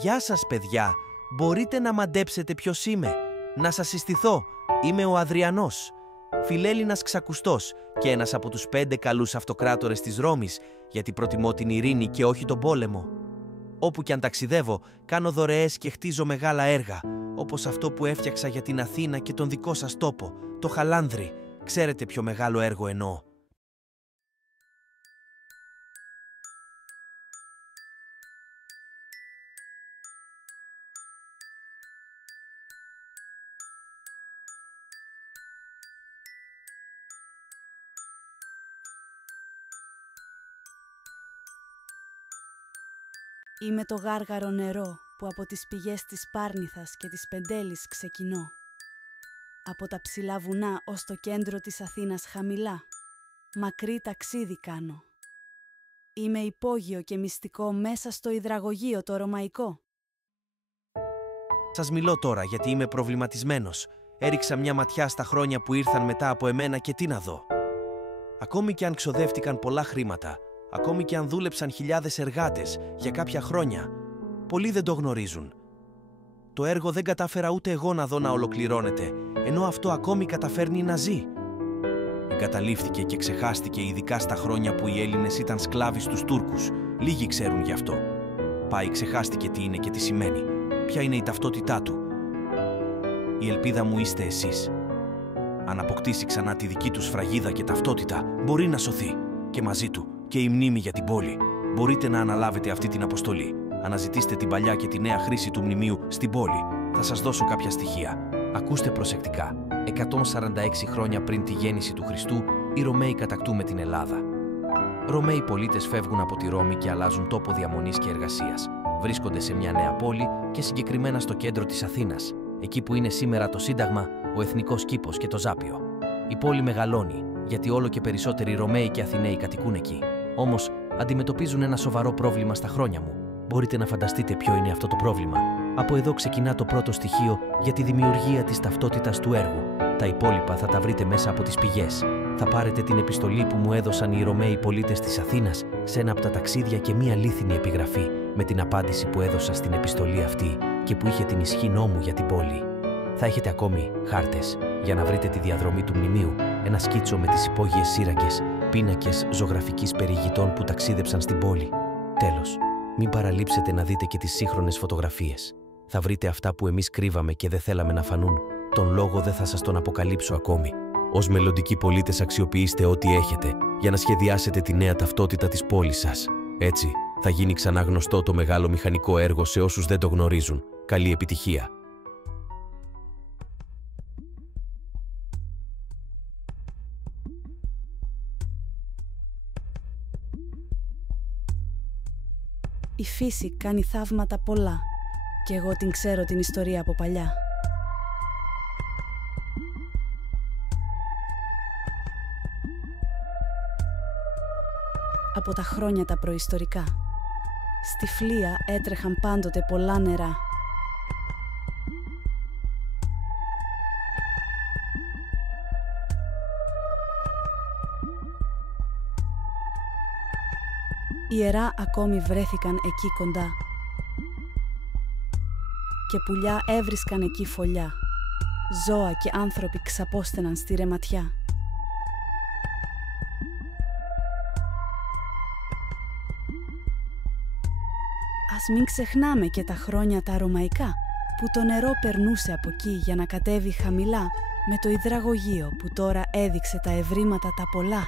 Γεια σας παιδιά, μπορείτε να μαντέψετε ποιος είμαι? Να σας συστηθώ, είμαι ο Αδριανός, φιλέλληνας ξακουστός και ένας από τους 5 καλούς αυτοκράτορες της Ρώμης, γιατί προτιμώ την ειρήνη και όχι τον πόλεμο. Όπου κι αν ταξιδεύω, κάνω δωρεές και χτίζω μεγάλα έργα, όπως αυτό που έφτιαξα για την Αθήνα και τον δικό σας τόπο, το Χαλάνδρι. Ξέρετε ποιο μεγάλο έργο εννοώ? Είμαι το γάργαρο νερό που από τις πηγές της Πάρνηθας και της Πεντέλης ξεκινώ. Από τα ψηλά βουνά ως το κέντρο της Αθήνας χαμηλά, μακρύ ταξίδι κάνω. Είμαι υπόγειο και μυστικό μέσα στο υδραγωγείο το ρωμαϊκό. Σας μιλώ τώρα γιατί είμαι προβληματισμένος. Έριξα μια ματιά στα χρόνια που ήρθαν μετά από εμένα και τι να δω. Ακόμη και αν ξοδεύτηκαν πολλά χρήματα, ακόμη και αν δούλεψαν χιλιάδες εργάτες για κάποια χρόνια, πολλοί δεν το γνωρίζουν. Το έργο δεν κατάφερα ούτε εγώ να δω να ολοκληρώνεται, ενώ αυτό ακόμη καταφέρνει να ζει. Εγκαταλείφθηκε και ξεχάστηκε ειδικά στα χρόνια που οι Έλληνες ήταν σκλάβοι στους Τούρκους. Λίγοι ξέρουν γι' αυτό. Πάει, ξεχάστηκε τι είναι και τι σημαίνει. Ποια είναι η ταυτότητά του. Η ελπίδα μου είστε εσείς. Αν αποκτήσει ξανά τη δική του σφραγίδα και ταυτότητα, μπορεί να σωθεί. Και μαζί του και η μνήμη για την πόλη. Μπορείτε να αναλάβετε αυτή την αποστολή. Αναζητήστε την παλιά και τη νέα χρήση του μνημείου στην πόλη. Θα σας δώσω κάποια στοιχεία. Ακούστε προσεκτικά. 146 χρόνια πριν τη γέννηση του Χριστού, οι Ρωμαίοι κατακτούν την Ελλάδα. Ρωμαίοι πολίτες φεύγουν από τη Ρώμη και αλλάζουν τόπο διαμονής και εργασίας. Βρίσκονται σε μια νέα πόλη και συγκεκριμένα στο κέντρο της Αθήνας, εκεί που είναι σήμερα το Σύνταγμα, ο Εθνικός Κήπος και το Ζάπιο. Η πόλη μεγαλώνει, γιατί όλο και περισσότεροι Ρωμαίοι και Αθηναίοι κατοικούν εκεί. Όμως, αντιμετωπίζουν ένα σοβαρό πρόβλημα στα χρόνια μου. Μπορείτε να φανταστείτε ποιο είναι αυτό το πρόβλημα? Από εδώ ξεκινά το πρώτο στοιχείο για τη δημιουργία της ταυτότητας του έργου. Τα υπόλοιπα θα τα βρείτε μέσα από τις πηγές. Θα πάρετε την επιστολή που μου έδωσαν οι Ρωμαίοι πολίτες της Αθήνας σε ένα από τα ταξίδια και μία αλήθινη επιγραφή με την απάντηση που έδωσα στην επιστολή αυτή και που είχε την ισχύ νόμου για την πόλη. Θα έχετε ακόμη χάρτες για να βρείτε τη διαδρομή του μνημείου, ένα σκίτσο με τις υπόγειες σύραγγες, πίνακες ζωγραφικής περιηγητών που ταξίδεψαν στην πόλη. Τέλος, μην παραλείψετε να δείτε και τις σύγχρονες φωτογραφίες. Θα βρείτε αυτά που εμείς κρύβαμε και δεν θέλαμε να φανούν. Τον λόγο δεν θα σας τον αποκαλύψω ακόμη. Ως μελλοντικοί πολίτες αξιοποιήστε ό,τι έχετε για να σχεδιάσετε τη νέα ταυτότητα της πόλης σας. Έτσι, θα γίνει ξανά γνωστό το μεγάλο μηχανικό έργο σε όσους δεν το γνωρίζουν. Καλή επιτυχία! Η φύση κάνει θαύματα πολλά και εγώ την ξέρω την ιστορία από παλιά. Από τα χρόνια τα προϊστορικά, στη Φλία έτρεχαν πάντοτε πολλά νερά. Ιερά ακόμη βρέθηκαν εκεί κοντά και πουλιά έβρισκαν εκεί φωλιά. Ζώα και άνθρωποι ξαπόστεναν στη ρεματιά. Ας μην ξεχνάμε και τα χρόνια τα ρωμαϊκά, που το νερό περνούσε από εκεί για να κατέβει χαμηλά με το υδραγωγείο που τώρα έδειξε τα ευρήματα τα πολλά.